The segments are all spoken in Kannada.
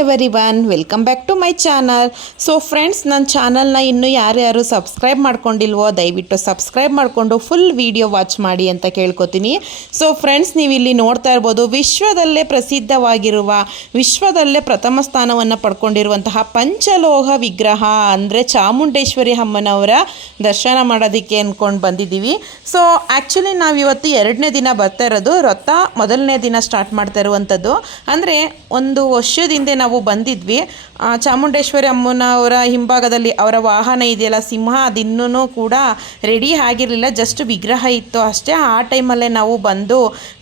Everyone, welcome back to my channel. So friends, ನನ್ನ ಚಾನಲ್ನ ಇನ್ನೂ ಯಾರ್ಯಾರು ಸಬ್ಸ್ಕ್ರೈಬ್ ಮಾಡ್ಕೊಂಡಿಲ್ವೋ ದಯವಿಟ್ಟು ಸಬ್ಸ್ಕ್ರೈಬ್ ಮಾಡಿಕೊಂಡು ಫುಲ್ ವಿಡಿಯೋ ವಾಚ್ ಮಾಡಿ ಅಂತ ಕೇಳ್ಕೊತೀನಿ. ಸೊ ಫ್ರೆಂಡ್ಸ್, ನೀವು ಇಲ್ಲಿ ನೋಡ್ತಾ ಇರ್ಬೋದು, ವಿಶ್ವದಲ್ಲೇ ಪ್ರಸಿದ್ಧವಾಗಿರುವ, ವಿಶ್ವದಲ್ಲೇ ಪ್ರಥಮ ಸ್ಥಾನವನ್ನು ಪಡ್ಕೊಂಡಿರುವಂತಹ ಪಂಚಲೋಹ ವಿಗ್ರಹ ಅಂದರೆ ಚಾಮುಂಡೇಶ್ವರಿ ಅಮ್ಮನವರ ದರ್ಶನ ಮಾಡೋದಕ್ಕೆ ಅಂದ್ಕೊಂಡು ಬಂದಿದ್ದೀವಿ. ಸೊ ಆ್ಯಕ್ಚುಲಿ ನಾವಿವತ್ತು 2ನೇ ದಿನ ಬರ್ತಾ ಇರೋದು. ರಥ ಮೊದಲನೇ ದಿನ ಸ್ಟಾರ್ಟ್ ಮಾಡ್ತಾ ಇರುವಂಥದ್ದು. ಅಂದರೆ ಒಂದು ವರ್ಷದಿಂದ ನಾವು ಬಂದಿದ್ವಿ. ಚಾಮುಂಡೇಶ್ವರಿ ಅಮ್ಮನವರ ಹಿಂಭಾಗದಲ್ಲಿ ಅವರ ವಾಹನ ಇದೆಯಲ್ಲ, ಸಿಂಹ, ಅದಿನ್ನೂ ಕೂಡ ರೆಡಿ ಆಗಿರಲಿಲ್ಲ, ಜಸ್ಟ್ ವಿಗ್ರಹ ಇತ್ತು ಅಷ್ಟೇ. ಆ ಟೈಮಲ್ಲೇ ನಾವು ಬಂದು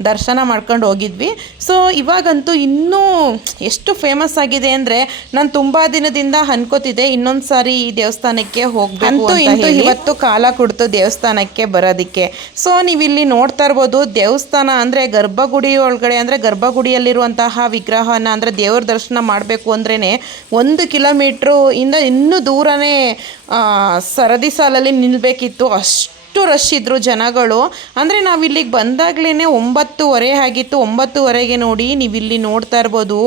ದರ್ಶನ ಮಾಡ್ಕೊಂಡು ಹೋಗಿದ್ವಿ. ಸೊ ಇವಾಗಂತೂ ಇನ್ನೂ ಎಷ್ಟು ಫೇಮಸ್ ಆಗಿದೆ ಅಂದರೆ, ನಾನು ತುಂಬ ದಿನದಿಂದ ಅನ್ಕೋತಿದ್ದೆ ಇನ್ನೊಂದು ಸಾರಿ ಈ ದೇವಸ್ಥಾನಕ್ಕೆ ಹೋಗಬೇಕು ಅಂತ. ಇವತ್ತು ಕಾಲ ಕೊಡ್ತು ದೇವಸ್ಥಾನಕ್ಕೆ ಬರೋದಕ್ಕೆ. ಸೊ ನೀವಿಲ್ಲಿ ನೋಡ್ತಾ ಇರ್ಬೋದು, ದೇವಸ್ಥಾನ ಅಂದರೆ ಗರ್ಭಗುಡಿ ಒಳಗಡೆ, ಅಂದರೆ ಗರ್ಭಗುಡಿಯಲ್ಲಿರುವಂತಹ ವಿಗ್ರಹನ ಅಂದರೆ ದೇವ್ರ ದರ್ಶನ ಮಾಡಬೇಕು ಅಂದ್ರೇ 1 ಕಿಲೋಮೀಟ್ರು ಇಂದ ಇನ್ನೂ ದೂರನೇ ಸರದಿ ಸಾಲಲ್ಲಿ ನಿಲ್ಲಬೇಕಿತ್ತು. ಅಷ್ಟು ರಶ್ ಇದ್ದರು ಜನಗಳು. ಅಂದರೆ ನಾವಿಲ್ಲಿಗೆ ಬಂದಾಗಲೇ 9:30 ಆಗಿತ್ತು. 9:30ಗೆ ನೋಡಿ, ನೀವಿಲ್ಲಿ ನೋಡ್ತಾ ಇರ್ಬೋದು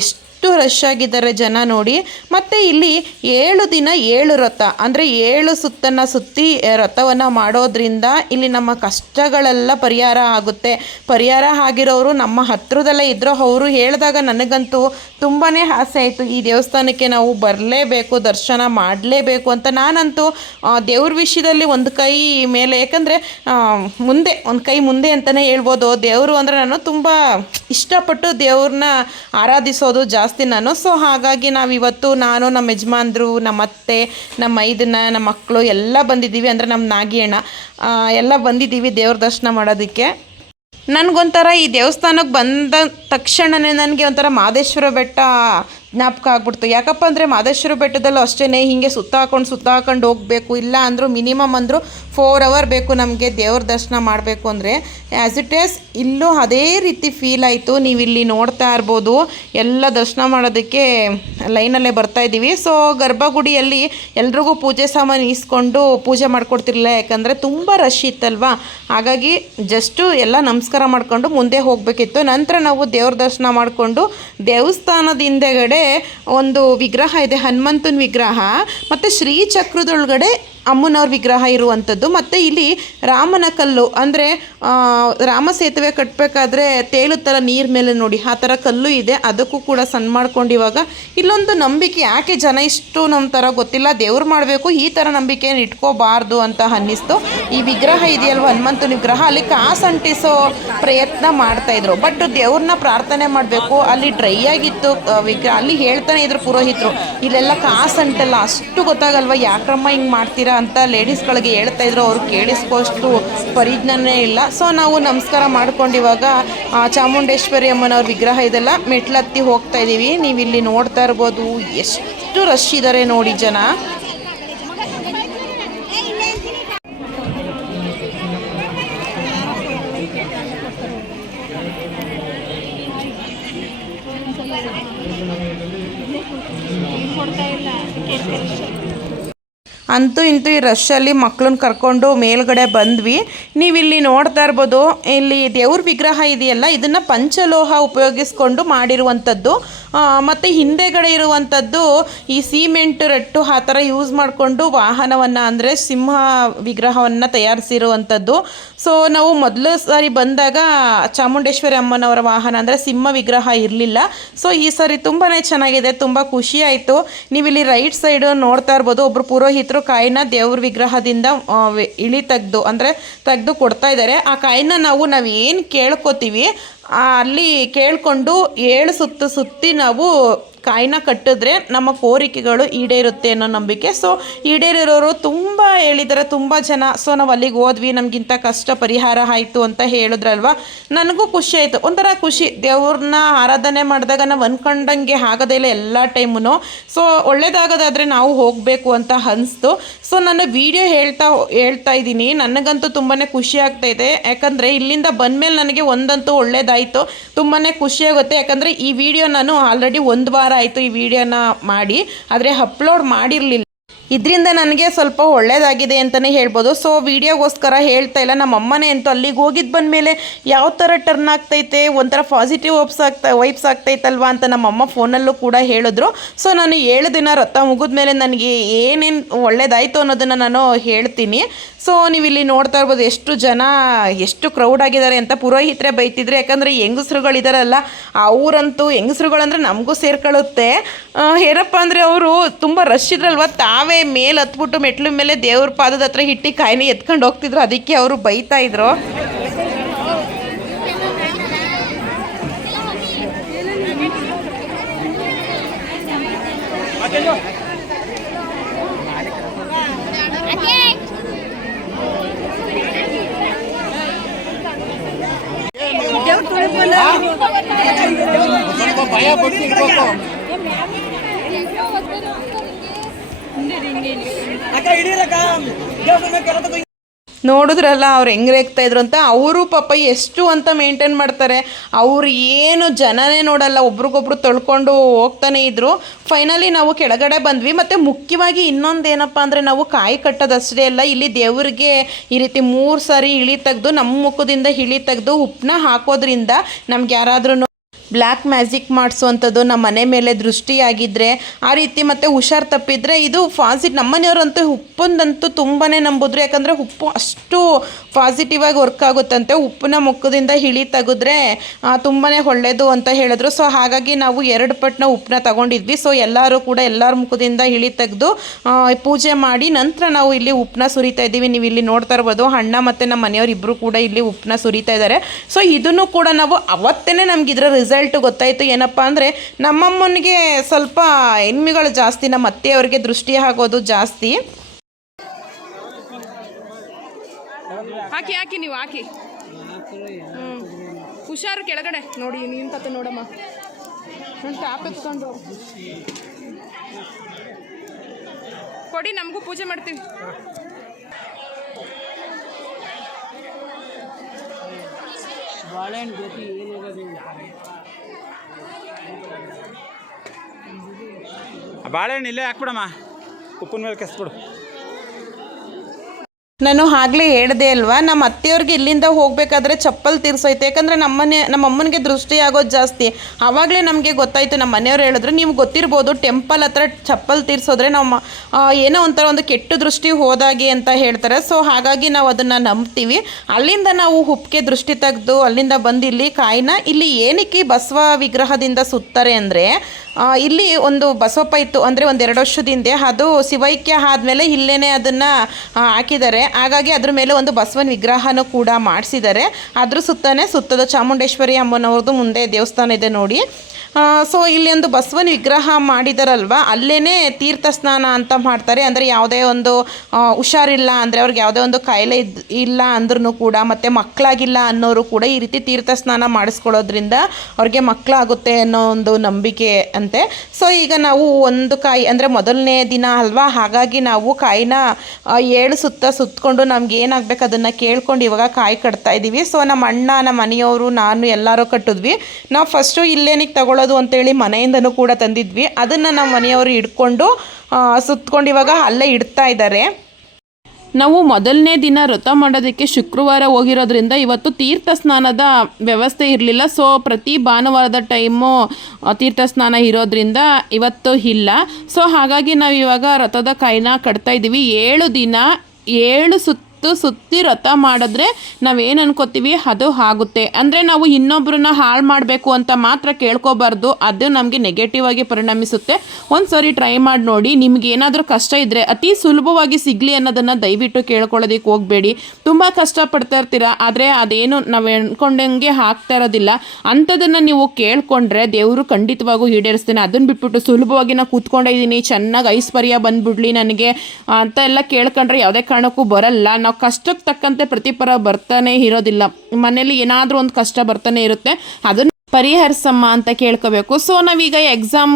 ಎಷ್ಟು ರಶ್ ಆಗಿದ್ದಾರೆ ಜನ ನೋಡಿ. ಮತ್ತು ಇಲ್ಲಿ 7 ದಿನ 7 ರಥ, ಅಂದರೆ 7 ಸುತ್ತನ್ನು ಸುತ್ತಿ ರಥವನ್ನು ಮಾಡೋದ್ರಿಂದ ಇಲ್ಲಿ ನಮ್ಮ ಕಷ್ಟಗಳೆಲ್ಲ ಪರಿಹಾರ ಆಗುತ್ತೆ. ಪರಿಹಾರ ಆಗಿರೋರು ನಮ್ಮ ಹತ್ರದಲ್ಲೇ ಇದ್ದರು. ಅವರು ಹೇಳಿದಾಗ ನನಗಂತೂ ತುಂಬಾ ಆಸೆ ಆಯಿತು, ಈ ದೇವಸ್ಥಾನಕ್ಕೆ ನಾವು ಬರಲೇಬೇಕು, ದರ್ಶನ ಮಾಡಲೇಬೇಕು ಅಂತ. ನಾನಂತೂ ದೇವ್ರ ವಿಷಯದಲ್ಲಿ ಒಂದು ಕೈ ಮೇಲೆ, ಯಾಕಂದರೆ ಮುಂದೆ ಒಂದು ಕೈ ಮುಂದೆ ಅಂತಲೇ ಹೇಳ್ಬೋದು. ದೇವರು ಅಂದರೆ ನಾನು ತುಂಬ ಇಷ್ಟಪಟ್ಟು ದೇವ್ರನ್ನ ಆರಾಧಿಸೋದು ಜಾಸ್ತಿ ನಾನು. ಸೊ ಹಾಗಾಗಿ ನಾವಿವತ್ತು ನಾನು, ನಮ್ಮ ಯಜಮಾನ್ರು, ನಮ್ಮ ಅತ್ತೆ, ನಮ್ಮ ಮೈದನ, ನಮ್ಮ ಮಕ್ಕಳು ಎಲ್ಲ ಬಂದಿದ್ದೀವಿ. ಅಂದರೆ ನಮ್ಮ ನಾಗಿಯಣ್ಣ ಎಲ್ಲ ಬಂದಿದ್ದೀವಿ ದೇವ್ರ ದರ್ಶನ ಮಾಡೋದಕ್ಕೆ. ನನಗೊಂಥರ ಈ ದೇವಸ್ಥಾನಕ್ಕೆ ಬಂದ ತಕ್ಷಣವೇ ನನಗೆ ಒಂಥರ ಮಹದೇಶ್ವರ ಬೆಟ್ಟ ಜ್ಞಾಪಕ ಆಗ್ಬಿಡ್ತು. ಯಾಕಪ್ಪ ಅಂದರೆ ಮಹದೇಶ್ವರ ಬೆಟ್ಟದಲ್ಲೂ ಅಷ್ಟೇ ಹೀಗೆ ಸುತ್ತಾಕೊಂಡು ಹೋಗಬೇಕು. ಇಲ್ಲ ಅಂದರೂ ಮಿನಿಮಮ್ ಅಂದರೂ 4 ಅವರ್ ಬೇಕು ನಮಗೆ ದೇವ್ರ ದರ್ಶನ ಮಾಡಬೇಕು ಅಂದರೆ. ಆ್ಯಸ್ ಇಟ್ ಈಸ್ ಇಲ್ಲೂ ಅದೇ ರೀತಿ ಫೀಲ್ ಆಯಿತು. ನೀವಿಲ್ಲಿ ನೋಡ್ತಾ ಇರ್ಬೋದು, ಎಲ್ಲ ದರ್ಶನ ಮಾಡೋದಕ್ಕೆ ಲೈನಲ್ಲೇ ಬರ್ತಾಯಿದ್ದೀವಿ. ಸೊ ಗರ್ಭಗುಡಿಯಲ್ಲಿ ಎಲ್ರಿಗೂ ಪೂಜೆ ಸಾಮಾನು ಇಸ್ಕೊಂಡು ಪೂಜೆ ಮಾಡ್ಕೊಡ್ತಿರ್ಲಿಲ್ಲ, ಯಾಕಂದರೆ ತುಂಬ ರಶ್ ಇತ್ತಲ್ವ. ಹಾಗಾಗಿ ಜಸ್ಟು ಎಲ್ಲ ನಮಸ್ಕಾರ ಮಾಡಿಕೊಂಡು ಮುಂದೆ ಹೋಗಬೇಕಿತ್ತು. ನಂತರ ನಾವು ದೇವ್ರ ದರ್ಶನ ಮಾಡಿಕೊಂಡು ದೇವಸ್ಥಾನದ ಹಿಂದೆಗಡೆ ಒಂದು ವಿಗ್ರಹ ಇದೆ, ಹನುಮಂತನ ವಿಗ್ರಹ, ಮತ್ತು ಶ್ರೀಚಕ್ರದೊಳಗಡೆ ಅಮ್ಮನವ್ರ ವಿಗ್ರಹ ಇರುವಂಥದ್ದು. ಮತ್ತು ಇಲ್ಲಿ ರಾಮನ ಕಲ್ಲು, ಅಂದರೆ ರಾಮ ಸೇತುವೆ ಕಟ್ಟಬೇಕಾದ್ರೆ ತೇಲುತ್ತಲ್ಲ ನೀರು ಮೇಲೆ ನೋಡಿ, ಆ ಥರ ಕಲ್ಲು ಇದೆ. ಅದಕ್ಕೂ ಕೂಡ ಸಣ್ಣ ಮಾಡ್ಕೊಂಡು ಇವಾಗ ಇಲ್ಲೊಂದು ನಂಬಿಕೆ, ಯಾಕೆ ಜನ ಇಷ್ಟು ನಮ್ಮ ಥರ ಗೊತ್ತಿಲ್ಲ, ದೇವ್ರು ಮಾಡಬೇಕು, ಈ ಥರ ನಂಬಿಕೆಯನ್ನು ಇಟ್ಕೋಬಾರ್ದು ಅಂತ ಅನ್ನಿಸ್ತು. ಈ ವಿಗ್ರಹ ಇದೆಯಲ್ವ, ಹನುಮಂತನ ವಿಗ್ರಹ, ಅಲ್ಲಿ ಕಾಸು ಅಂಟಿಸೋ ಪ್ರಯತ್ನ ಮಾಡ್ತಾಯಿದ್ರು. ಬಟ್ ದೇವ್ರನ್ನ ಪ್ರಾರ್ಥನೆ ಮಾಡಬೇಕು. ಅಲ್ಲಿ ಡ್ರೈ ಆಗಿತ್ತು ವಿಗ್ರಹ. ಅಲ್ಲಿ ಹೇಳ್ತಾನೆ ಇದ್ರು ಪುರೋಹಿತರು, ಇಲ್ಲೆಲ್ಲ ಕಾಸು ಅಂಟಲ್ಲ, ಅಷ್ಟು ಗೊತ್ತಾಗಲ್ವ, ಯಾಕ್ರಮ್ಮ ಹಿಂಗೆ ಮಾಡ್ತೀರಾ ಅಂತ ಲೇಡೀಸ್ಗಳಿಗೆ ಹೇಳ್ತಾ ಇದ್ರು. ಅವ್ರು ಕೇಳಿಸ್ಕೋಷ್ಟು ಪರಿಜ್ಞಾನೇ ಇಲ್ಲ. ಸೊ ನಾವು ನಮಸ್ಕಾರ ಮಾಡ್ಕೊಂಡು ಇವಾಗ ಚಾಮುಂಡೇಶ್ವರಿ ಅಮ್ಮನವ್ರ ವಿಗ್ರಹ ಇದೆಲ್ಲ ಮೆಟ್ಲತ್ತಿ ಹೋಗ್ತಾ ಇದ್ದೀವಿ. ನೀವಿಲ್ಲಿ ನೋಡ್ತಾ ಇರ್ಬೋದು ಎಷ್ಟು ರಶ್ ಇದ್ದಾರೆ ನೋಡಿ ಜನ. ಅಂತೂ ಇಂತೂ ಈ ರಶಲ್ಲಿ ಮಕ್ಕಳನ್ನ ಕರ್ಕೊಂಡು ಮೇಲ್ಗಡೆ ಬಂದ್ವಿ. ನೀವಿಲ್ಲಿ ನೋಡ್ತಾ ಇರ್ಬೋದು, ಇಲ್ಲಿ ದೇವ್ರ ವಿಗ್ರಹ ಇದೆಯಲ್ಲ, ಇದನ್ನು ಪಂಚಲೋಹ ಉಪಯೋಗಿಸ್ಕೊಂಡು ಮಾಡಿರುವಂಥದ್ದು. ಮತ್ತು ಹಿಂದೆಗಡೆ ಇರುವಂಥದ್ದು ಈ ಸಿಮೆಂಟ್ ರಟ್ಟು ಆ ಥರ ಯೂಸ್ ಮಾಡಿಕೊಂಡು ವಾಹನವನ್ನು, ಅಂದರೆ ಸಿಂಹ ವಿಗ್ರಹವನ್ನು ತಯಾರಿಸಿರುವಂಥದ್ದು. ಸೊ ನಾವು ಮೊದಲು ಸಾರಿ ಬಂದಾಗ ಚಾಮುಂಡೇಶ್ವರಿ ಅಮ್ಮನವರ ವಾಹನ ಅಂದರೆ ಸಿಂಹ ವಿಗ್ರಹ ಇರಲಿಲ್ಲ. ಸೊ ಈ ಸಾರಿ ತುಂಬಾ ಚೆನ್ನಾಗಿದೆ, ತುಂಬ ಖುಷಿ ಆಯಿತು. ನೀವಿಲ್ಲಿ ರೈಟ್ ಸೈಡು ನೋಡ್ತಾ ಇರ್ಬೋದು, ಒಬ್ಬರು ಪುರೋಹಿತರು ಕಾಯಿನ ದೇವ್ರ ವಿಗ್ರಹದಿಂದ ತೆಗೆದು ಕೊಡ್ತಾ ಇದ್ದಾರೆ. ಆ ಕಾಯಿನ ನಾವು ಏನು ಕೇಳ್ಕೊತೀವಿ ಅಲ್ಲಿ ಕೇಳಿಕೊಂಡು 7 ಸುತ್ತಿ ನಾವು ಕಾಯಿನ ಕಟ್ಟಿದ್ರೆ ನಮ್ಮ ಕೋರಿಕೆಗಳು ಈಡೇರುತ್ತೆ ಅನ್ನೋ ನಂಬಿಕೆ. ಸೊ ಈಡೇರಿರೋರು ತುಂಬ ಹೇಳಿದ್ದಾರೆ, ತುಂಬ ಜನ. ಸೊ ನಾವು ಅಲ್ಲಿಗೆ ಹೋದ್ವಿ, ನಮಗಿಂತ ಕಷ್ಟ ಪರಿಹಾರ ಆಯಿತು ಅಂತ ಹೇಳಿದ್ರಲ್ವ, ನನಗೂ ಖುಷಿ ಆಯಿತು. ಒಂಥರ ಖುಷಿ, ದೇವ್ರನ್ನ ಆರಾಧನೆ ಮಾಡಿದಾಗ ನಾವು ಅಂದ್ಕೊಂಡಂಗೆ ಆಗೋದೇ ಇಲ್ಲ ಎಲ್ಲ ಟೈಮು. ಸೊ ಒಳ್ಳೇದಾಗೋದಾದರೆ ನಾವು ಹೋಗಬೇಕು ಅಂತ ಅನಿಸ್ತು. ಸೊ ನಾನು ವಿಡಿಯೋ ಹೇಳ್ತಾ ಇದ್ದೀನಿ. ನನಗಂತೂ ತುಂಬಾ ಖುಷಿ ಆಗ್ತಾಯಿದೆ, ಯಾಕಂದರೆ ಇಲ್ಲಿಂದ ಬಂದಮೇಲೆ ನನಗೆ ಒಂದಂತೂ ಒಳ್ಳೇದಾಯಿತು, ತುಂಬಾ ಖುಷಿಯಾಗುತ್ತೆ. ಯಾಕಂದರೆ ಈ ವಿಡಿಯೋ ನಾನು ಆಲ್ರೆಡಿ 1 ವಾರ ಆಯಿತು ಈ ವಿಡಿಯೋನ ಮಾಡಿ, ಆದರೆ ಅಪ್ಲೋಡ್ ಮಾಡಿರಲಿಲ್ಲ. ಇದರಿಂದ ನನಗೆ ಸ್ವಲ್ಪ ಒಳ್ಳೆಯದಾಗಿದೆ ಅಂತಲೇ ಹೇಳ್ಬೋದು. ಸೊ ವೀಡಿಯೋಗೋಸ್ಕರ ಹೇಳ್ತಾ ಇಲ್ಲ, ನಮ್ಮ ಅಮ್ಮನೇ ಅಂತೂ ಅಲ್ಲಿಗೆ ಹೋಗಿದ್ದು ಬಂದಮೇಲೆ ಯಾವ ಥರ ಟರ್ನ್ ಆಗ್ತೈತೆ, ಒಂಥರ ಪಾಸಿಟಿವ್ ವೈಬ್ಸ್ ಆಗ್ತೈತಲ್ವಾ ಅಂತ ನಮ್ಮಮ್ಮ ಫೋನಲ್ಲೂ ಕೂಡ ಹೇಳಿದ್ರು. ಸೊ ನಾನು 7 ದಿನ ವ್ರತ ಮುಗಿದ್ಮೇಲೆ ನನಗೆ ಏನೇನು ಒಳ್ಳೇದಾಯಿತು ಅನ್ನೋದನ್ನು ನಾನು ಹೇಳ್ತೀನಿ. ಸೊ ನೀವು ಇಲ್ಲಿ ನೋಡ್ತಾ ಇರ್ಬೋದು ಎಷ್ಟು ಜನ, ಎಷ್ಟು ಕ್ರೌಡ್ ಆಗಿದ್ದಾರೆ ಅಂತ. ಪುರೋಹಿತರೆ ಬೈತಿದ್ರೆ, ಯಾಕಂದರೆ ಹೆಂಗಸ್ರುಗಳಿದಾರಲ್ಲ ಅವರಂತೂ, ಹೆಂಗಸ್ರುಗಳಂದ್ರೆ ನಮಗೂ ಸೇರ್ಕೊಳ್ಳುತ್ತೆ. ಏನಪ್ಪ ಅಂದರೆ ಅವರು ತುಂಬ ರಶ್ ಇದ್ರಲ್ವ, ತಾವೇ ಮೇಲೆ ಹತ್ಬಿಟ್ಟು ಮೆಟ್ಲು ಮೇಲೆ ದೇವ್ರ ಪಾದದ ಹತ್ರ ಹಿಟ್ಟಿ ಕಾಯಿನ ಎತ್ಕೊಂಡು ಹೋಗ್ತಿದ್ರು. ಅದಕ್ಕೆ ಅವರು ಬೈತಾ ಇದ್ರು. ನೋಡಿದ್ರಲ್ಲ ಅವ್ರು ಹೆಂಗೆ ರೇಗ್ತಾ ಇದ್ರು ಅಂತ. ಅವರು ಪಾಪ ಎಷ್ಟು ಅಂತ ಮೇಂಟೈನ್ ಮಾಡ್ತಾರೆ. ಅವ್ರು ಏನು ಜನನೇ ನೋಡಲ್ಲ, ಒಬ್ರಿಗೊಬ್ರು ತೊಳ್ಕೊಂಡು ಹೋಗ್ತಾನೆ ಇದ್ರು. ಫೈನಲಿ ನಾವು ಕೆಳಗಡೆ ಬಂದ್ವಿ. ಮತ್ತು ಮುಖ್ಯವಾಗಿ ಇನ್ನೊಂದು ಏನಪ್ಪ ಅಂದರೆ, ನಾವು ಕಾಯಿ ಕಟ್ಟೋದಷ್ಟೇ ಅಲ್ಲ, ಇಲ್ಲಿ ದೇವರಿಗೆ ಈ ರೀತಿ 3 ಸಾರಿ ಇಳಿ ತೆಗೆದು, ನಮ್ಮ ಮುಖದಿಂದ ಇಳಿ ತೆಗೆದು ಉಪ್ಪನ್ನ ಹಾಕೋದ್ರಿಂದ ನಮ್ಗೆ ಯಾರಾದ್ರೂ ಬ್ಲ್ಯಾಕ್ ಮ್ಯಾಜಿಕ್ ಮಾಡಿಸುವಂಥದ್ದು, ನಮ್ಮ ಮನೆ ಮೇಲೆ ದೃಷ್ಟಿಯಾಗಿದ್ದರೆ ಆ ರೀತಿ, ಮತ್ತು ಹುಷಾರು ತಪ್ಪಿದರೆ ಇದು ನಮ್ಮನೆಯವರಂತೂ ಉಪ್ಪಂದಂತೂ ತುಂಬಾ ನಂಬಿದ್ರು. ಯಾಕಂದರೆ ಉಪ್ಪು ಅಷ್ಟು ಪಾಸಿಟಿವ್ ಆಗಿ ವರ್ಕ್ ಆಗುತ್ತಂತೆ. ಉಪ್ಪನ್ನ ಮುಖದಿಂದ ಇಳಿ ತೆಗೆದ್ರೆ ತುಂಬಾ ಒಳ್ಳೆಯದು ಅಂತ ಹೇಳಿದ್ರು. ಸೊ ಹಾಗಾಗಿ ನಾವು 2 ಪಟ್ಟಣ ಉಪ್ಪನ್ನ ತಗೊಂಡಿದ್ವಿ. ಸೊ ಎಲ್ಲರೂ ಕೂಡ ಎಲ್ಲರ ಮುಖದಿಂದ ಇಳಿ ತೆಗೆದು ಪೂಜೆ ಮಾಡಿ ನಂತರ ನಾವು ಇಲ್ಲಿ ಉಪ್ಪನ್ನ ಸುರಿತಾ ಇದ್ದೀವಿ. ನೀವು ಇಲ್ಲಿ ನೋಡ್ತಾ ಇರ್ಬೋದು, ಅಣ್ಣ ಮತ್ತು ನಮ್ಮ ಮನೆಯವರು ಇಬ್ಬರು ಕೂಡ ಇಲ್ಲಿ ಉಪ್ಪನ್ನ ಸುರಿತಾ ಇದ್ದಾರೆ. ಸೊ ಇದನ್ನು ಕೂಡ ನಾವು ಅವತ್ತೇ ನಮ್ಗೆ ಇದರ ರಿಸಲ್ಟ್ ಗೊತ್ತಾಯಿತು. ಏನಪ್ಪ ಅಂದರೆ, ನಮ್ಮಮ್ಮನಿಗೆ ಸ್ವಲ್ಪ ಹೆಣ್ಮಿಗಳು ಜಾಸ್ತಿ, ನಮ್ಮ ಅತ್ತೆಯವ್ರಿಗೆ ದೃಷ್ಟಿ ಆಗೋದು ಜಾಸ್ತಿ. ಹಾಕಿ ಹಾಕಿ ನೀವು ಹಾಕಿ. ಹುಷಾರು ಕೆಳಗಡೆ ನೋಡಿ, ನೀನು ಕತೆ ನೋಡಮ್ಮ. ನಾನು ಟ್ಯಾಪ್ ಎತ್ಕೊಂಡು ಕೊಡಿ, ನಮಗೂ ಪೂಜೆ ಮಾಡ್ತೀವಿ. ಬಾಳೆಹಣ್ಣು ಜೊತೆ ಏನು ಹೋಗೋದಿಲ್ಲ. ಬಾಳೆಹಣ್ಣು ಇಲ್ಲೇ ಹಾಕ್ಬಿಡಮ್ಮ, ಉಪ್ಪಿನ ಮೇಲೆ ಕೆಸ್ಬಿಡು. ನಾನು ಆಗಲೇ ಹೇಳಿದೆ ಅಲ್ವಾ, ನಮ್ಮ ಅತ್ತೆಯವ್ರಿಗೆ ಇಲ್ಲಿಂದ ಹೋಗಬೇಕಾದ್ರೆ ಚಪ್ಪಲ್ ತೀರ್ಸೋಯ್ತು. ಯಾಕಂದರೆ ನಮ್ಮ ಅಮ್ಮನಿಗೆ ದೃಷ್ಟಿ ಆಗೋದು ಜಾಸ್ತಿ. ಆವಾಗಲೇ ನಮಗೆ ಗೊತ್ತಾಯಿತು. ನಮ್ಮ ಮನೆಯವ್ರು ಹೇಳಿದ್ರು, ನೀವು ಗೊತ್ತಿರ್ಬೋದು, ಟೆಂಪಲ್ ಹತ್ರ ಚಪ್ಪಲ್ ತೀರ್ಸೋದ್ರೆ ನಮ್ಮ ಏನೋ ಒಂಥರ ಒಂದು ಕೆಟ್ಟ ದೃಷ್ಟಿ ಹೋದಾಗೆ ಅಂತ ಹೇಳ್ತಾರೆ. ಸೊ ಹಾಗಾಗಿ ನಾವು ಅದನ್ನು ನಂಬ್ತೀವಿ. ಅಲ್ಲಿಂದ ನಾವು ಉಪ್ಪಿಗೆ ದೃಷ್ಟಿ ತೆಗೆದು ಅಲ್ಲಿಂದ ಬಂದು ಇಲ್ಲಿ ಕಾಯಿನ ಇಲ್ಲಿ ಏನಕ್ಕೆ ಬಸವ ವಿಗ್ರಹದಿಂದ ಸುತ್ತಾರೆ ಅಂದರೆ, ಇಲ್ಲಿ ಒಂದು ಬಸವಪ್ಪ ಇತ್ತು, ಅಂದರೆ ಒಂದು 2 ವರ್ಷದ ಹಿಂದೆ. ಅದು ಶಿವೈಕ್ಯ ಆದಮೇಲೆ ಇಲ್ಲೇ ಅದನ್ನು ಹಾಕಿದ್ದಾರೆ. ಹಾಗಾಗಿ ಅದ್ರ ಮೇಲೆ ಒಂದು ಬಸವನ ವಿಗ್ರಹನೂ ಕೂಡ ಮಾಡಿಸಿದ್ದಾರೆ. ಅದ್ರ ಸುತ್ತೋದು ಚಾಮುಂಡೇಶ್ವರಿ ಅಮ್ಮನವ್ರದ್ದು ಮುಂದೆ ದೇವಸ್ಥಾನ ಇದೆ ನೋಡಿ. ಸೊ ಇಲ್ಲಿ ಒಂದು ಬಸವನ ವಿಗ್ರಹ ಮಾಡಿದಾರಲ್ವ, ಅಲ್ಲೇ ತೀರ್ಥ ಸ್ನಾನ ಅಂತ ಮಾಡ್ತಾರೆ. ಅಂದರೆ ಯಾವುದೇ ಒಂದು ಹುಷಾರಿಲ್ಲ ಅಂದರೆ, ಅವ್ರಿಗೆ ಯಾವುದೇ ಒಂದು ಕಾಯಿಲೆ ಇಲ್ಲ ಅಂದ್ರೂ ಕೂಡ, ಮತ್ತು ಮಕ್ಕಳಾಗಿಲ್ಲ ಅನ್ನೋರು ಕೂಡ ಈ ರೀತಿ ತೀರ್ಥ ಸ್ನಾನ ಮಾಡಿಸ್ಕೊಳ್ಳೋದ್ರಿಂದ ಅವ್ರಿಗೆ ಮಕ್ಕಳಾಗುತ್ತೆ ಅನ್ನೋ ಒಂದು ನಂಬಿಕೆ ಅಂತೆ. ಸೊ ಈಗ ನಾವು ಒಂದು ಕಾಯಿ ಅಂದರೆ ಮೊದಲನೇ ದಿನ ಅಲ್ವಾ, ಹಾಗಾಗಿ ನಾವು ಕಾಯಿನ 7 ಸುತ್ತಕೊಂಡು ನಮ್ಗೆ ಏನಾಗಬೇಕು ಅದನ್ನು ಕೇಳ್ಕೊಂಡು ಇವಾಗ ಕಾಯಿ ಕಟ್ತಾ ಇದ್ದೀವಿ. ಸೊ ನಮ್ಮ ಅಣ್ಣ, ನಮ್ಮ ಮನೆಯವರು, ನಾನು ಎಲ್ಲರೂ ಕಟ್ಟಿದ್ವಿ. ನಾವು ಫಸ್ಟು ಇಲ್ಲೇನಿಗೆ ತಗೊಳ್ಳೋದು ಅಂತೇಳಿ ಮನೆಯಿಂದನೂ ಕೂಡ ತಂದಿದ್ವಿ. ಅದನ್ನು ನಮ್ಮ ಮನೆಯವರು ಹಿಡ್ಕೊಂಡು ಸುತ್ತಕೊಂಡು ಇವಾಗ ಅಲ್ಲೇ ಇಡ್ತಾ ಇದ್ದಾರೆ. ನಾವು ಮೊದಲನೇ ದಿನ ವ್ರತ ಮಾಡೋದಕ್ಕೆ ಶುಕ್ರವಾರ ಹೋಗಿರೋದ್ರಿಂದ ಇವತ್ತು ತೀರ್ಥ ಸ್ನಾನದ ವ್ಯವಸ್ಥೆ ಇರಲಿಲ್ಲ. ಸೊ ಪ್ರತಿ ಭಾನುವಾರದ ಟೈಮು ತೀರ್ಥ ಸ್ನಾನ ಇರೋದ್ರಿಂದ ಇವತ್ತು ಇಲ್ಲ. ಸೊ ಹಾಗಾಗಿ ನಾವು ಇವಾಗ ವ್ರತದ ಕಾಯಿನ ಕಟ್ತಾ ಇದ್ದೀವಿ. 7 ದಿನ 7 ಸುತ್ತಿ ವ್ರತ ಮಾಡಿದ್ರೆ ನಾವೇನು ಅನ್ಕೋತೀವಿ ಅದು ಆಗುತ್ತೆ. ಅಂದರೆ ನಾವು ಇನ್ನೊಬ್ಬರನ್ನ ಹಾಳು ಮಾಡಬೇಕು ಅಂತ ಮಾತ್ರ ಕೇಳ್ಕೊಬಾರ್ದು, ಅದು ನಮಗೆ ನೆಗೆಟಿವ್ ಆಗಿ ಪರಿಣಮಿಸುತ್ತೆ. ಒಂದು ಸಾರಿ ಟ್ರೈ ಮಾಡಿ ನೋಡಿ. ನಿಮ್ಗೆ ಏನಾದರೂ ಕಷ್ಟ ಇದ್ದರೆ ಅತಿ ಸುಲಭವಾಗಿ ಸಿಗಲಿ ಅನ್ನೋದನ್ನು ದಯವಿಟ್ಟು ಕೇಳ್ಕೊಳ್ಳೋದಕ್ಕೆ ಹೋಗಬೇಡಿ. ತುಂಬ ಕಷ್ಟಪಡ್ತಾ ಇರ್ತೀರ, ಆದರೆ ಅದೇನು ನಾವು ಅನ್ಕೊಂಡಂಗೆ ಆಗ್ತಾ ಇರೋದಿಲ್ಲ. ಅಂಥದನ್ನು ನೀವು ಕೇಳ್ಕೊಂಡ್ರೆ ದೇವರು ಖಂಡಿತವಾಗೂ ಈಡೇರಿಸ್ತಾನೆ. ಅದನ್ನು ಬಿಟ್ಬಿಟ್ಟು ಸುಲಭವಾಗಿ ನಾನು ಕೂತ್ಕೊಂಡಿದ್ದೀನಿ, ಚೆನ್ನಾಗಿ ಐಶ್ವರ್ಯ ಬಂದ್ಬಿಡ್ಲಿ ನನಗೆ ಅಂತ ಎಲ್ಲ ಕೇಳ್ಕೊಂಡ್ರೆ ಯಾವುದೇ ಕಾರಣಕ್ಕೂ ಬರಲ್ಲ. ನಾವು ಕಷ್ಟಕ್ಕೆ ತಕ್ಕಂತೆ ಪ್ರತಿಫಲ ಬರ್ತಾನೆ ಇರೋದಿಲ್ಲ. ಮನೇಲಿ ಏನಾದರೂ ಒಂದು ಕಷ್ಟ ಬರ್ತಾನೆ ಇರುತ್ತೆ. ಅದನ್ನು ಪರಿಹರಿಸಮ್ಮ ಅಂತ ಕೇಳ್ಕೋಬೇಕು. ಸೊ ನಾವೀಗ ಎಕ್ಸಾಮ್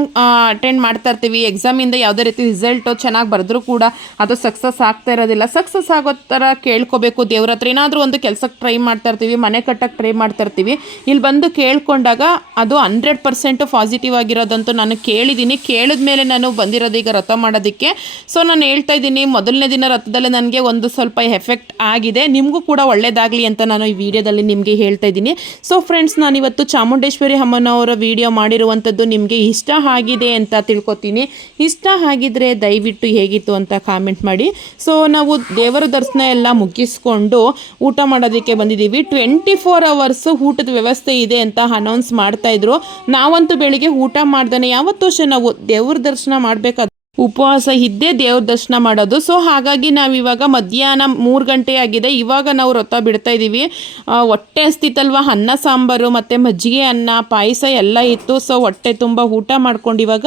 ಅಟೆಂಡ್ ಮಾಡ್ತಾ ಇರ್ತೀವಿ, ಎಕ್ಸಾಮಿಂದ ಯಾವುದೇ ರೀತಿ ರಿಸಲ್ಟು ಚೆನ್ನಾಗಿ ಬರೆದ್ರೂ ಕೂಡ ಅದು ಸಕ್ಸಸ್ ಆಗ್ತಾ ಇರೋದಿಲ್ಲ. ಸಕ್ಸಸ್ ಆಗೋ ಥರ ಕೇಳ್ಕೋಬೇಕು ದೇವ್ರ ಹತ್ರ. ಏನಾದರೂ ಒಂದು ಕೆಲಸಕ್ಕೆ ಟ್ರೈ ಮಾಡ್ತಾ ಇರ್ತೀವಿ, ಮನೆ ಕಟ್ಟಕ್ಕೆ ಟ್ರೈ ಮಾಡ್ತಾ ಇರ್ತೀವಿ, ಇಲ್ಲಿ ಬಂದು ಕೇಳ್ಕೊಂಡಾಗ ಅದು 100% ಪಾಸಿಟಿವ್ ಆಗಿರೋದಂತೂ ನಾನು ಕೇಳಿದ್ದೀನಿ. ಕೇಳಿದ ಮೇಲೆ ನಾನು ಬಂದಿರೋದು ಈಗ ರಥ ಮಾಡೋದಕ್ಕೆ. ಸೊ ನಾನು ಹೇಳ್ತಾ ಇದ್ದೀನಿ, ಮೊದಲನೇ ದಿನ ರಥದಲ್ಲೇ ನನಗೆ ಒಂದು ಸ್ವಲ್ಪ ಎಫೆಕ್ಟ್ ಆಗಿದೆ. ನಿಮಗೂ ಕೂಡ ಒಳ್ಳೇದಾಗಲಿ ಅಂತ ನಾನು ಈ ವಿಡಿಯೋದಲ್ಲಿ ನಿಮಗೆ ಹೇಳ್ತಾ ಇದ್ದೀನಿ. ಸೊ ಫ್ರೆಂಡ್ಸ್, ನಾನಿವತ್ತು ಚಾಮುಂಡೇಶ್ವರಿ ಅಮ್ಮನವರ ವಿಡಿಯೋ ಮಾಡಿರುವಂಥದ್ದು ನಿಮಗೆ ಇಷ್ಟ ಆಗಿದೆ ಅಂತ ತಿಳ್ಕೊತೀನಿ. ಇಷ್ಟ ಆಗಿದ್ರೆ ದಯವಿಟ್ಟು ಹೇಗಿತ್ತು ಅಂತ ಕಾಮೆಂಟ್ ಮಾಡಿ. ಸೊ ನಾವು ದೇವರ ದರ್ಶನ ಎಲ್ಲ ಮುಗಿಸ್ಕೊಂಡು ಊಟ ಮಾಡೋದಕ್ಕೆ ಬಂದಿದ್ದೀವಿ. 24 hours ಊಟದ ವ್ಯವಸ್ಥೆ ಇದೆ ಅಂತ ಅನೌನ್ಸ್ ಮಾಡ್ತಾಯಿದ್ರು. ನಾವಂತೂ ಬೆಳಿಗ್ಗೆ ಊಟ ಮಾಡ್ದೇ ಯಾವತ್ತೂ ನಾವು ದೇವ್ರ ದರ್ಶನ ಮಾಡಬೇಕಾದ ಉಪವಾಸ ಇದ್ದೇ ದೇವ್ರ ದರ್ಶನ ಮಾಡೋದು. ಸೊ ಹಾಗಾಗಿ ನಾವಿವಾಗ ಮಧ್ಯಾಹ್ನ 3 ಗಂಟೆ ಆಗಿದೆ. ಇವಾಗ ನಾವು ರಥ ಬಿಡ್ತಾ ಇದ್ದೀವಿ. ಹೊಟ್ಟೆ ಹಸ್ತಿತ್ತಲ್ವ, ಅನ್ನ ಸಾಂಬಾರು ಮತ್ತು ಮಜ್ಜಿಗೆ ಅನ್ನ, ಪಾಯಸ ಎಲ್ಲ ಇತ್ತು. ಸೊ ಹೊಟ್ಟೆ ತುಂಬ ಊಟ ಮಾಡ್ಕೊಂಡು ಇವಾಗ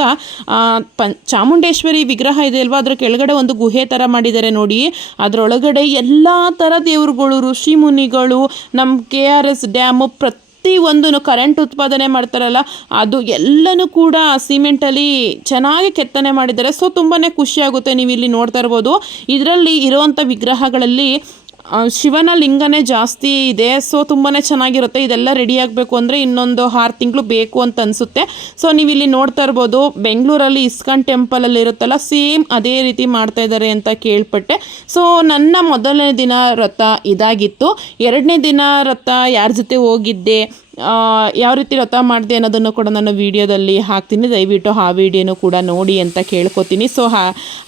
ಚಾಮುಂಡೇಶ್ವರಿ ವಿಗ್ರಹ ಇದೆ ಅಲ್ವಾ, ಅದ್ರ ಕೆಳಗಡೆ ಒಂದು ಗುಹೆ ಥರ ಮಾಡಿದ್ದಾರೆ ನೋಡಿ. ಅದರೊಳಗಡೆ ಎಲ್ಲ ಥರ ದೇವ್ರುಗಳು, ಋಷಿ ಮುನಿಗಳು, ನಮ್ಮ KRS ಡ್ಯಾಮು, ಒಂದು ಕರೆಂಟ್ ಉತ್ಪಾದನೆ ಮಾಡ್ತಾರಲ್ಲ ಅದು ಎಲ್ಲನೂ ಕೂಡ ಸಿಮೆಂಟಲ್ಲಿ ಚೆನ್ನಾಗಿ ಕೆತ್ತನೆ ಮಾಡಿದ್ದಾರೆ. ಸೊ ತುಂಬಾ ಖುಷಿಯಾಗುತ್ತೆ. ನೀವು ಇಲ್ಲಿ ನೋಡ್ತಾ ಇರ್ಬೋದು, ಇದರಲ್ಲಿ ಇರುವಂಥ ವಿಗ್ರಹಗಳಲ್ಲಿ ಶಿವನ ಲಿಂಗನೇ ಜಾಸ್ತಿ ಇದೆ. ಸೊ ತುಂಬಾ ಚೆನ್ನಾಗಿರುತ್ತೆ. ಇದೆಲ್ಲ ರೆಡಿ ಆಗಬೇಕು ಅಂದರೆ ಇನ್ನೊಂದು 6 ತಿಂಗಳು ಬೇಕು ಅಂತ ಅನಿಸುತ್ತೆ. ಸೊ ನೀವು ಇಲ್ಲಿ ನೋಡ್ತಾ ಇರ್ಬೋದು, ಬೆಂಗಳೂರಲ್ಲಿ ಇಸ್ಕಾನ್ ಟೆಂಪಲಲ್ಲಿ ಇರುತ್ತಲ್ಲ, ಸೇಮ್ ಅದೇ ರೀತಿ ಮಾಡ್ತಾ ಇದ್ದಾರೆ ಅಂತ ಕೇಳ್ಪಟ್ಟೆ. ಸೊ ನನ್ನ ಮೊದಲನೇ ದಿನ ರಥ ಇದಾಗಿತ್ತು. 2ನೇ ದಿನ ರಥ ಯಾರ ಜೊತೆ ಹೋಗಿದ್ದೆ, ಯಾವ ರೀತಿ ರಥ ಮಾಡಿದೆ ಅನ್ನೋದನ್ನು ಕೂಡ ನಾನು ವೀಡಿಯೋದಲ್ಲಿ ಹಾಕ್ತೀನಿ. ದಯವಿಟ್ಟು ಆ ವಿಡಿಯೋನೂ ಕೂಡ ನೋಡಿ ಅಂತ ಕೇಳ್ಕೊತೀನಿ. ಸೊ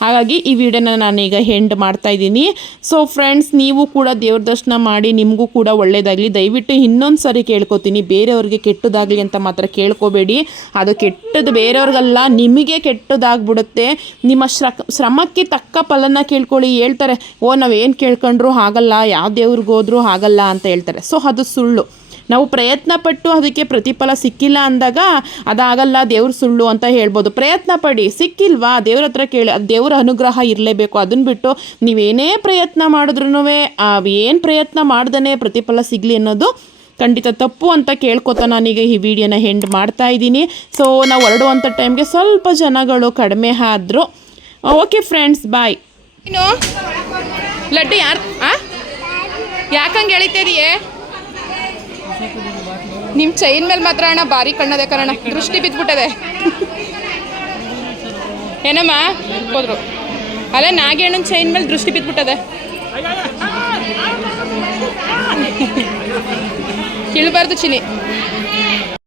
ಹಾಗಾಗಿ ಈ ವಿಡಿಯೋನ ನಾನೀಗ ಎಂಡ್ ಮಾಡ್ತಾಯಿದ್ದೀನಿ. ಸೊ ಫ್ರೆಂಡ್ಸ್, ನೀವು ಕೂಡ ದೇವ್ರ ದರ್ಶನ ಮಾಡಿ, ನಿಮಗೂ ಕೂಡ ಒಳ್ಳೆಯದಾಗಲಿ. ದಯವಿಟ್ಟು ಇನ್ನೊಂದು ಸಾರಿ ಕೇಳ್ಕೊತೀನಿ, ಬೇರೆಯವ್ರಿಗೆ ಕೆಟ್ಟದಾಗಲಿ ಅಂತ ಮಾತ್ರ ಕೇಳ್ಕೊಬೇಡಿ. ಅದು ಕೆಟ್ಟದ್ದು ಬೇರೆಯವ್ರಿಗಲ್ಲ, ನಿಮಗೆ ಕೆಟ್ಟದಾಗ್ಬಿಡುತ್ತೆ. ನಿಮ್ಮ ಶ್ರಮಕ್ಕೆ ತಕ್ಕ ಫಲನ ಕೇಳ್ಕೊಳ್ಳಿ. ಹೇಳ್ತಾರೆ, ನಾವೇನು ಕೇಳ್ಕೊಂಡ್ರು ಆಗಲ್ಲ, ಯಾವ ದೇವ್ರಿಗೆ ಹೋದ್ರೂ ಆಗಲ್ಲ ಅಂತ ಹೇಳ್ತಾರೆ. ಸೊ ಅದು ಸುಳ್ಳು. ನಾವು ಪ್ರಯತ್ನ ಪಟ್ಟು ಅದಕ್ಕೆ ಪ್ರತಿಫಲ ಸಿಕ್ಕಿಲ್ಲ ಅಂದಾಗ ಅದಾಗಲ್ಲ, ದೇವ್ರ ಸುಳ್ಳು ಅಂತ ಹೇಳ್ಬೋದು. ಪ್ರಯತ್ನ ಪಡಿ, ಸಿಕ್ಕಿಲ್ವಾ ದೇವ್ರ ಹತ್ರ ಕೇಳಿ, ಅದು ದೇವ್ರ ಅನುಗ್ರಹ ಇರಲೇಬೇಕು. ಅದನ್ನು ಬಿಟ್ಟು ನೀವೇನೇ ಪ್ರಯತ್ನ ಮಾಡಿದ್ರೂ ಏನು ಪ್ರಯತ್ನ ಮಾಡ್ದೇ ಪ್ರತಿಫಲ ಸಿಗಲಿ ಅನ್ನೋದು ಖಂಡಿತ ತಪ್ಪು ಅಂತ ಕೇಳ್ಕೊತಾ ನಾನೀಗ ಈ ವಿಡಿಯೋನ ಎಂಡ್ ಮಾಡ್ತಾ ಇದ್ದೀನಿ. ಸೊ ನಾವು ಹೊರಡುವಂಥ ಟೈಮ್ಗೆ ಸ್ವಲ್ಪ ಜನಗಳು ಕಡಿಮೆ ಆದರು. ಓಕೆ ಫ್ರೆಂಡ್ಸ್, ಬಾಯ್. ಇನ್ನು ಲಡ್ಡು ಯಾಕಂಗೆ ಎಳಿತಿದೆಯೇ? ನಿಮ್ಮ ಚೈನ್ ಮೇಲೆ ಮಾತ್ರ ಅಣ್ಣ ಭಾರಿ ಕಣ್ಣದೆ ಕಣ, ದೃಷ್ಟಿ ಬಿದ್ದುಬಿಟ್ಟದೆ. ಏನಮ್ಮ ಹೋದ್ರು ಅಲ್ಲ, ನಾಗೇಣ್ಣನ ಚೈನ್ ಮೇಲೆ ದೃಷ್ಟಿ ಬಿದ್ದುಬಿಟ್ಟದೆ. ಕೀಳಬಾರ್ದು ಚಿನಿ.